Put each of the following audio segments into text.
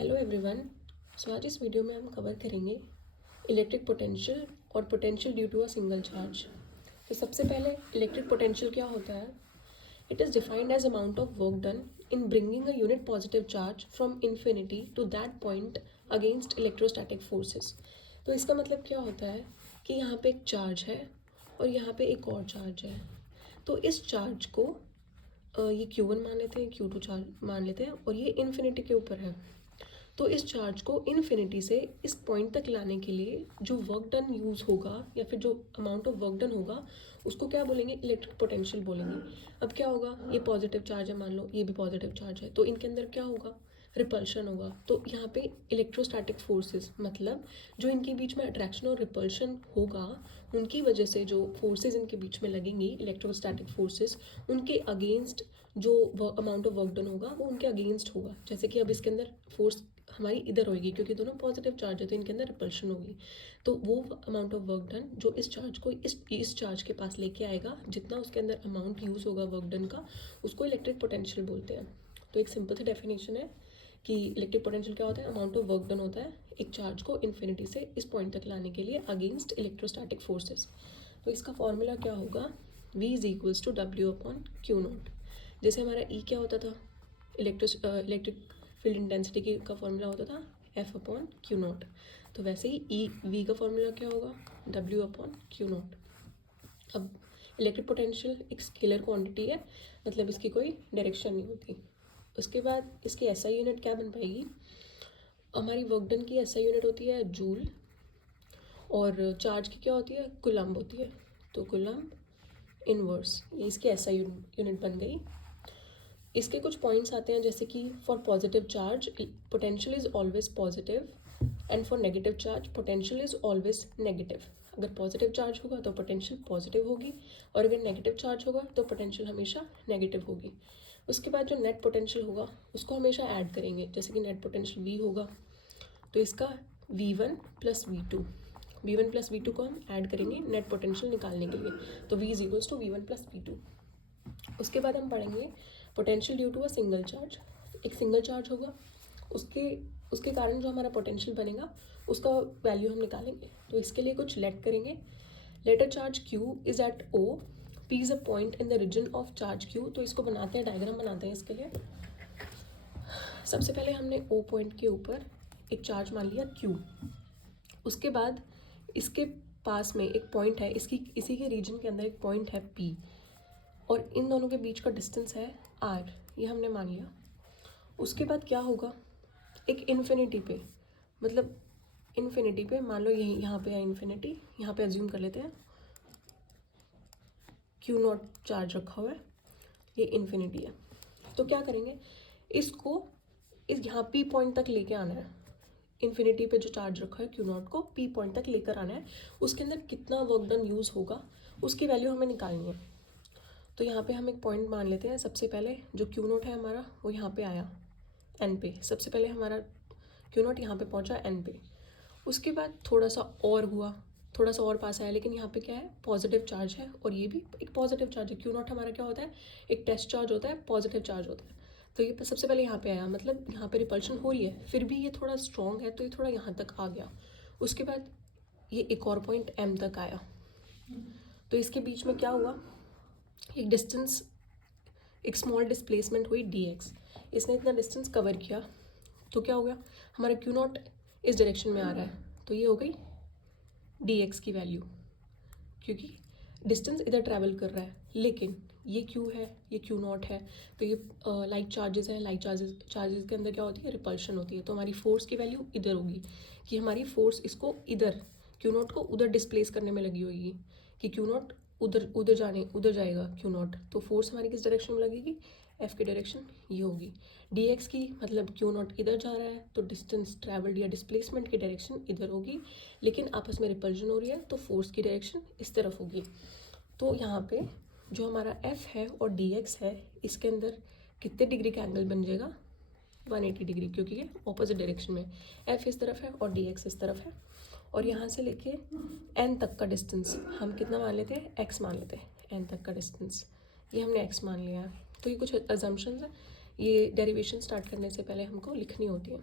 Hello everyone. सो आज इस video में हम कवर करेंगे इलेक्ट्रिक पोटेंशियल और potential due to a single charge. तो सबसे पहले इलेक्ट्रिक पोटेंशियल क्या होता है? It is defined as amount of work done in bringing a unit positive charge from infinity to that point against electrostatic forces. तो इसका मतलब क्या होता है कि यहाँ पे एक चार्ज है और यहाँ पे एक और चार्ज है। तो इस चार्ज को ये Q1 मान लेते हैं, Q2 चार्ज मान लेते हैं और ये इन्फिनिटी के ऊपर है। तो इस चार्ज को इन्फिनिटी से इस पॉइंट तक लाने के लिए जो वर्क डन यूज़ होगा या फिर जो अमाउंट ऑफ वर्क डन होगा उसको क्या बोलेंगे? इलेक्ट्रिक पोटेंशियल बोलेंगे। अब क्या होगा, ये पॉजिटिव चार्ज है, मान लो ये भी पॉजिटिव चार्ज है, तो इनके अंदर क्या होगा? रिपल्शन होगा। तो यहाँ पे इलेक्ट्रोस्टैटिक फोर्सेस मतलब जो इनके बीच में अट्रैक्शन और रिपल्शन होगा उनकी वजह से जो फोर्सेस इनके बीच में लगेंगी, इलेक्ट्रोस्टैटिक फोर्सेस, उनके अगेंस्ट जो अमाउंट ऑफ वर्क डन होगा वो उनके अगेंस्ट होगा। जैसे कि अब इसके अंदर फोर्स हमारी इधर होगी क्योंकि दोनों पॉजिटिव चार्ज है तो इनके अंदर रिपल्शन होगी। तो वो अमाउंट ऑफ वर्क डन जो इस चार्ज को इस चार्ज के पास लेके आएगा, जितना उसके अंदर अमाउंट यूज़ होगा वर्क डन का, उसको इलेक्ट्रिक पोटेंशियल बोलते हैं। तो एक सिंपल सी डेफिनेशन है कि इलेक्ट्रिक पोटेंशियल क्या होता है? अमाउंट ऑफ वर्क डन होता है एक चार्ज को इन्फिनिटी से इस पॉइंट तक लाने के लिए अगेंस्ट इलेक्ट्रोस्टैटिक फोर्सेस। तो इसका फॉर्मूला क्या होगा? V is equals to W upon Q naught. जैसे हमारा E क्या होता था? इलेक्ट्रिक फील्ड इंटेंसिटी की का फॉर्मूला होता था F अपॉन क्यू नॉट। तो वैसे ही V का फॉर्मूला क्या होगा? W upon Q not. अब इलेक्ट्रिक पोटेंशियल एक स्केलर क्वांटिटी है, मतलब इसकी कोई डायरेक्शन नहीं होती। उसके बाद इसकी SI यूनिट क्या बन पाएगी? हमारी वर्क डन की SI यूनिट होती है जूल और चार्ज की क्या होती है? कुलम्ब होती है। तो कुलम्ब इनवर्स, ये इसकी SI यूनिट बन गई। इसके कुछ पॉइंट्स आते हैं जैसे कि for positive charge potential is always positive and for negative charge potential is always negative. अगर पॉजिटिव चार्ज होगा तो पोटेंशियल पॉजिटिव होगी और अगर नेगेटिव चार्ज होगा तो पोटेंशियल हमेशा नेगेटिव होगी। उसके बाद जो नेट पोटेंशियल होगा उसको हमेशा ऐड करेंगे, जैसे कि नेट पोटेंशियल V होगा तो इसका V1 plus V2, V1 plus V2 को हम ऐड करेंगे नेट पोटेंशियल निकालने के लिए। तो V is equals to V1 plus V2। उसके बाद हम पढ़ेंगे potential due to a single charge. एक सिंगल चार्ज होगा, उसके उसके कारण जो हमारा पोटेंशियल बनेगा उसका वैल्यू हम निकालेंगे। तो इसके लिए कुछ लेट करेंगे। Let a charge Q is at O, P is a point in the region of charge Q। तो इसको बनाते हैं, डायग्राम बनाते हैं इसके लिए। सबसे पहले हमने O पॉइंट के ऊपर एक चार्ज मान लिया Q। उसके बाद इसके पास में एक पॉइंट है, इसी के रीजन के अंदर एक पॉइंट है P और इन दोनों के बीच का डिस्टेंस है R, ये हमने मान लिया। उसके बाद क्या होगा? एक इन्फिनिटी पे, मतलब इन्फिनिटी पे मान लो यही यहाँ पे है इन्फिनिटी, यहाँ पे अज्यूम कर लेते हैं Q0 चार्ज रखा हुआ है, ये इन्फिनिटी है। तो क्या करेंगे, इसको इस यहाँ P पॉइंट तक लेके आना है। इन्फिनिटी पे जो चार्ज रखा है Q0 को P पॉइंट तक लेकर आना है। उसके अंदर कितना वर्क डन यूज़ होगा उसकी वैल्यू हमें निकालनी है। तो यहाँ पे हम एक पॉइंट मान लेते हैं। सबसे पहले जो Q0 है हमारा वो यहाँ पे आया N पे। सबसे पहले हमारा Q0 यहाँ पे पहुँचा N पे। उसके बाद थोड़ा सा और हुआ, थोड़ा सा और पास आया, लेकिन यहाँ पे क्या है? पॉजिटिव चार्ज है और ये भी एक पॉजिटिव चार्ज है। Q0 हमारा क्या होता है? एक टेस्ट चार्ज होता है, पॉजिटिव चार्ज होता है। तो ये सबसे पहले यहाँ पे आया, मतलब यहाँ पे रिपल्शन हो रही है, फिर भी ये थोड़ा स्ट्रॉन्ग है तो ये थोड़ा यहाँ तक आ गया। उसके बाद ये एक और पॉइंट M तक आया। तो इसके बीच में क्या हुआ? एक डिस्टेंस, एक स्मॉल डिस्प्लेसमेंट हुई dx। इसने इतना डिस्टेंस कवर किया तो क्या हो गया? हमारा Q0 इस डायरेक्शन में आ रहा है तो ये हो गई dx की वैल्यू, क्योंकि डिस्टेंस इधर ट्रैवल कर रहा है। लेकिन ये Q है, ये Q0 है, तो ये लाइक चार्जेस हैं। लाइक चार्जेस के अंदर क्या होती है? रिपल्शन होती है। तो हमारी फोर्स की वैल्यू इधर होगी कि हमारी फोर्स इसको इधर Q0 को उधर डिस्प्लेस करने में लगी होगी कि Q0 उधर जाएगा Q0। तो फोर्स हमारी किस डायरेक्शन में लगेगी? F की डायरेक्शन ये होगी। dx की मतलब Q0 इधर जा रहा है तो डिस्टेंस ट्रैवल्ड या डिस्प्लेसमेंट की डायरेक्शन इधर होगी, लेकिन आपस में रिपल्जन हो रही है तो फोर्स की डायरेक्शन इस तरफ होगी। तो यहाँ पे जो हमारा F है और dx है, इसके अंदर कितने डिग्री का एंगल बन जाएगा? 180 डिग्री, क्योंकि ये ऑपोजिट डायरेक्शन में, F इस तरफ है और dx इस तरफ है। और यहाँ से लेके n तक का डिस्टेंस हम कितना मान लेते हैं? x मान लेते हैं। n तक का डिस्टेंस ये हमने x मान लिया। तो ये कुछ अजम्पशंस हैं, ये डेरिवेशन स्टार्ट करने से पहले हमको लिखनी होती है।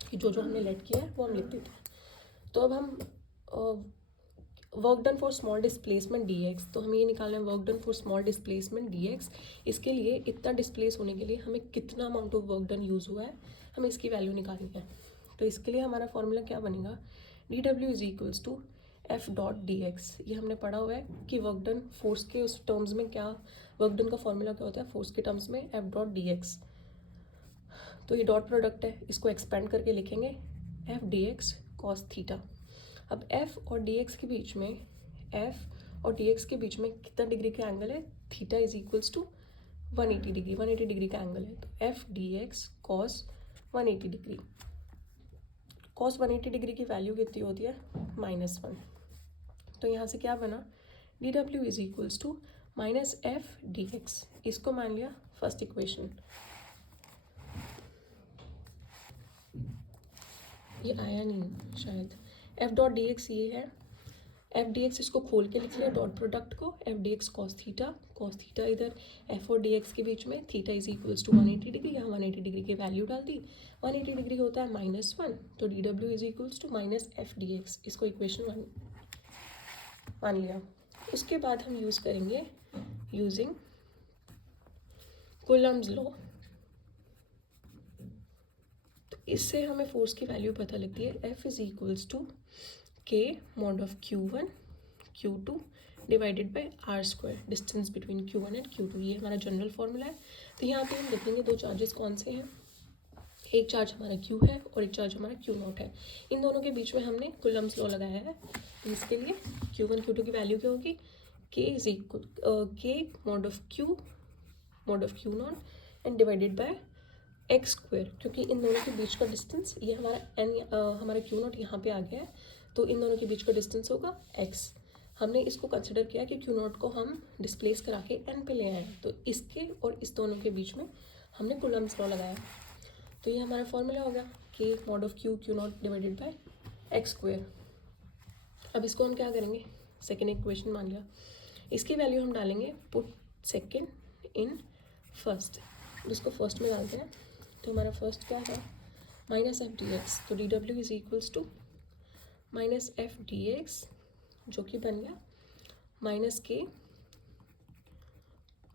कि जो जो हमने लेट किया है वो हम लिख देते हैं। तो अब हम work done for small displacement D X, तो हमें ये निकालना है work done for small displacement D x. इसके लिए इतना डिस्प्लेस होने के लिए हमें कितना amount of work done use हुआ है, हमें इसकी वैल्यू निकालनी है। तो इसके लिए हमारा फॉर्मूला क्या बनेगा, D W is equals to F dot D X. ये हमने पढ़ा हुआ है कि वर्क डन फोर्स के उस टर्म्स में क्या, वर्क डन का फॉर्मूला क्या होता है फोर्स के टर्म्स में, एफ डॉट डी एक्स। तो ये डॉट प्रोडक्ट है, इसको एक्सपेंड करके लिखेंगे F D X cos theta. अब f और dx के बीच में, f और dx के बीच में कितना डिग्री का एंगल है, theta is equals to 180 degree, 180 degree का एंगल है। तो f dx cos 180 degree, cos 180 degree की वैल्यू कितनी होती है, -1। तो यहाँ से क्या बना, dw is equals to minus F D X. इसको मान लिया फर्स्ट इक्वेशन। ये आया नहीं शायद, एफ डॉट डी एक्स ये है, एफ डी एक्स इसको खोल के लिख लिया डॉट प्रोडक्ट को, F D X cos theta इधर एफ और डी एक्स के बीच में, theta is equals to 180 degree, यहाँ 180 डिग्री की वैल्यू डाल दी, 180 डिग्री होता है -1, तो D W is equals to minus F D X. इसको इक्वेशन 1 मान लिया। उसके बाद हम यूज़ करेंगे यूजिंग कूलम्ब्स लॉ। इससे हमें फोर्स की वैल्यू पता लगती है, F is equals to K mod of Q1 Q2 divided by R square, distance between Q1 and Q2। ये हमारा जनरल फॉर्मूला है। तो यहाँ पे हम देखेंगे दो चार्जेस कौन से हैं, एक चार्ज हमारा Q है और एक चार्ज हमारा Q0 है। इन दोनों के बीच में हमने कूलम्ब्स लॉ लगाया है। तो इसके लिए Q1 Q2 की वैल्यू क्या होगी, K इज इक्वल के mod of Q0 and divided by X square, क्योंकि इन दोनों के बीच का डिस्टेंस, ये हमारा एन हमारा Q0 यहाँ पे आ गया है, तो इन दोनों के बीच का डिस्टेंस होगा x। हमने इसको कंसिडर किया कि Q0 को हम डिस्प्लेस करा के n पे ले आए, तो इसके और इस दोनों के बीच में हमने कूलम्ब्स लॉ लगाया। तो ये हमारा फॉर्मूला हो गया k mod of Q0 divided by X square. अब इसको हम क्या करेंगे, सेकेंड इक्वेशन मान लिया, इसकी वैल्यू हम डालेंगे पुट सेकेंड इन फर्स्ट, इसको फर्स्ट में डालते हैं। तो हमारा फर्स्ट क्या है, माइनस एफ डी एक्स, तो D W is equals to minus F D X, जो कि बन गया minus K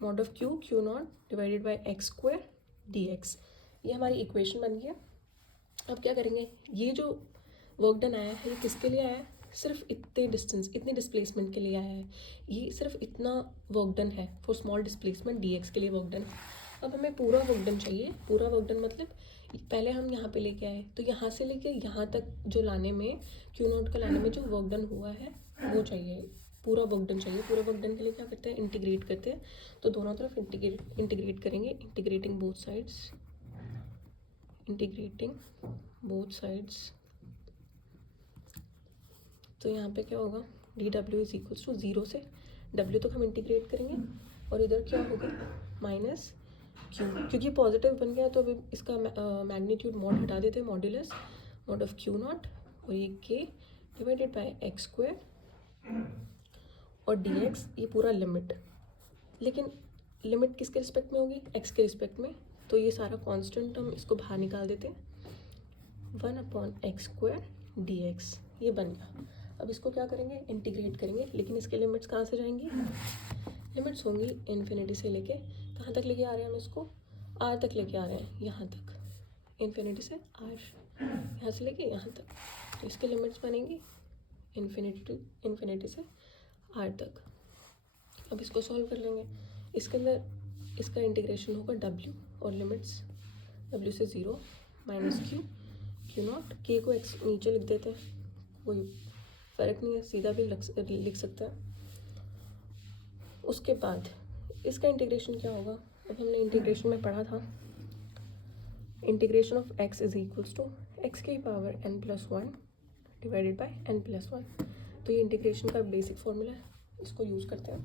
mod of Q0 divided by X square D X. ये हमारी इक्वेशन बन गया। अब क्या करेंगे, ये जो वर्क डन आया है ये किसके लिए आया है, सिर्फ इतने डिस्टेंस, इतने डिस्प्लेसमेंट के लिए आया है। ये सिर्फ इतना वर्क डन है for small displacement D X के लिए वर्क डन। अब हमें पूरा वर्क डन चाहिए, पूरा वर्क डन मतलब पहले हम यहाँ पे लेके आए, तो यहाँ से लेके यहाँ तक जो लाने में, Q0 का लाने में जो वर्क डन हुआ है वो चाहिए, पूरा वर्क डन चाहिए। पूरा वर्क डन के लिए क्या करते हैं, इंटीग्रेट करते हैं, तो दोनों तरफ इंटीग्रेट करेंगे, integrating both sides, integrating both sides. तो यहाँ पे क्या होगा, D W is equals to 0 से W तक हम इंटीग्रेट करेंगे, और इधर क्या होगा माइनस Q, क्योंकि पॉजिटिव बन गया तो अभी इसका मैग्नीट्यूड मॉड हटा देते हैं, मॉड्यूलस मॉड ऑफ Q0, और ये K divided by X square और dx, ये पूरा लिमिट। लेकिन लिमिट किसके रिस्पेक्ट में होगी, x के रिस्पेक्ट में, तो ये सारा कांस्टेंट हम इसको बाहर निकाल देते हैं, 1/x स्क्वायर dx, ये बन गया। अब इसको क्या करेंगे, इंटीग्रेट करेंगे, लेकिन इसके लिमिट्स कहाँ से जाएंगी, लिमिट्स होंगी इन्फिनिटी से लेके कहाँ तक लेके आ रहे हैं हम इसको, आर तक लेके आ रहे हैं, यहाँ तक, इन्फिनिटी से आर, यहाँ से लेके यहाँ तक। तो इसके लिमिट्स बनेंगी इन्फिनिटी से आर तक। अब इसको सॉल्व कर लेंगे, इसके अंदर इसका इंटीग्रेशन होगा W, और लिमिट्स W से 0 माइनस Q0, K को x नीचे लिख देते हैं, कोई फ़र्क नहीं है, सीधा भी लिख सकता है। उसके बाद इसका इंटीग्रेशन क्या होगा, अब हमने इंटीग्रेशन में पढ़ा था, integration of x is equals to X की power n+1 divided by n+1। तो ये इंटीग्रेशन का बेसिक फॉर्मूला है, इसको यूज़ करते हैं।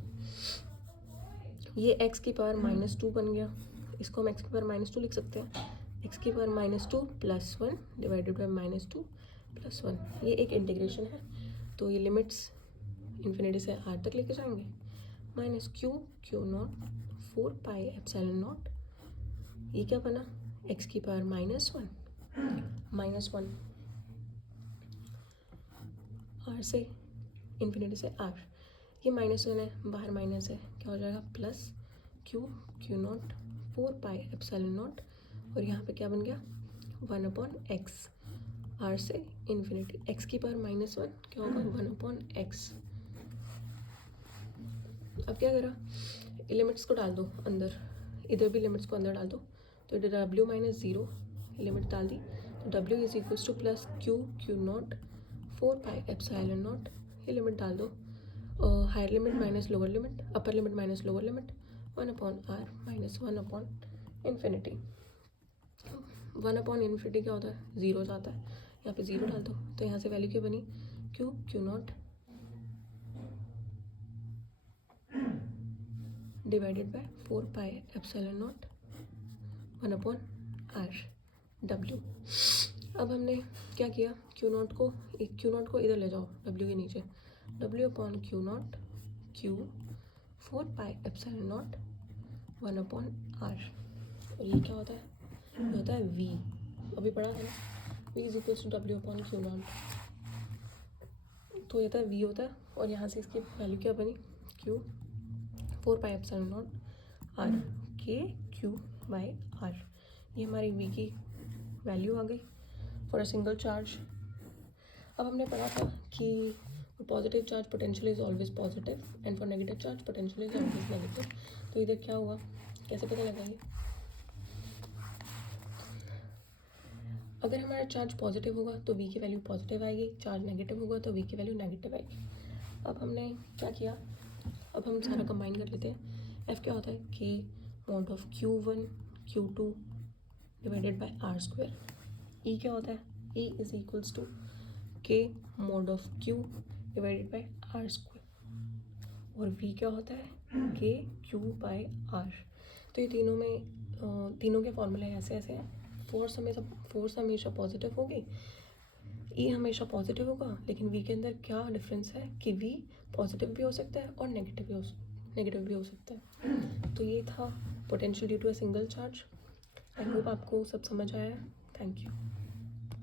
ये x की पावर -2 बन गया, इसको हम x की पावर -2 लिख सकते हैं, x की पावर -2 + 1 डिवाइडेड बाय -2 + 1। ये एक इंटीग्रेशन है, तो ये लिमिट्स इन्फिनिटी से r तक लेके जाएंगे, -Q0 4πε0, ये क्या बना, x की पावर -1 -1 आर से इन्फिनिटी से आर, ये -1 है, बाहर माइनस है, क्या हो जाएगा प्लस क्यू नॉट 4πε0, और यहाँ पे क्या बन गया 1/x, आर से इन्फिनिटी, x की पावर -1 क्या होगा 1/x। अब क्या करा, लिमिट्स को डाल दो अंदर, इधर भी लिमिट्स को अंदर डाल दो, तो इधर w -0 लिमिट डाल दी, तो w is equals to plus Q naught 4πε0, ये लिमिट डाल दो, higher limit minus lower limit, upper limit minus lower limit, 1/r minus 1/इन्फिनिटी। 1/इन्फिनिटी क्या होता है, 0 जाता है, यहाँ पे 0 डाल दो, तो यहाँ से वैल्यू क्या बनी Q naught divided by 4πε0 1/r w। अब हमने क्या किया, क्यू नॉट को इधर ले जाओ w के नीचे, w/q0 q 4πε0 1/r, और ये क्या होता है, ये होता है v, अभी पढ़ा है ना, v is equals to w/q0, तो ये होता है v होता है, और यहाँ से इसकी वैल्यू क्या बनी q 4πε0 r k q/r, ये हमारी v की वैल्यू आ गई फॉर अ सिंगल चार्ज। अब हमने पढ़ा था कि positive charge potential is always positive and for negative charge potential is always negative, तो इधर क्या हुआ, कैसे पता लगा ये, अगर हमारा चार्ज पॉजिटिव होगा तो v की वैल्यू पॉजिटिव आएगी, चार्ज नेगेटिव होगा तो v की वैल्यू नेगेटिव आएगी। अब हमने क्या किया, अब हम सारा कंबाइन कर लेते हैं। f क्या होता है, k mod of q1 q2 divided by r square. e क्या होता है, e is equals to k mod of q divided by r square, और v क्या होता है k q/r। तो ये तीनों के फॉर्मूले ऐसे ऐसे हैं। फोर्स हमेशा पॉजिटिव होगी, ई हमेशा पॉजिटिव होगा, लेकिन वी के अंदर क्या डिफरेंस है कि वी पॉजिटिव भी हो सकता है और नेगेटिव भी हो सकता है। तो ये था potential due to a single charge. I hope आपको सब समझ आया है। Thank you.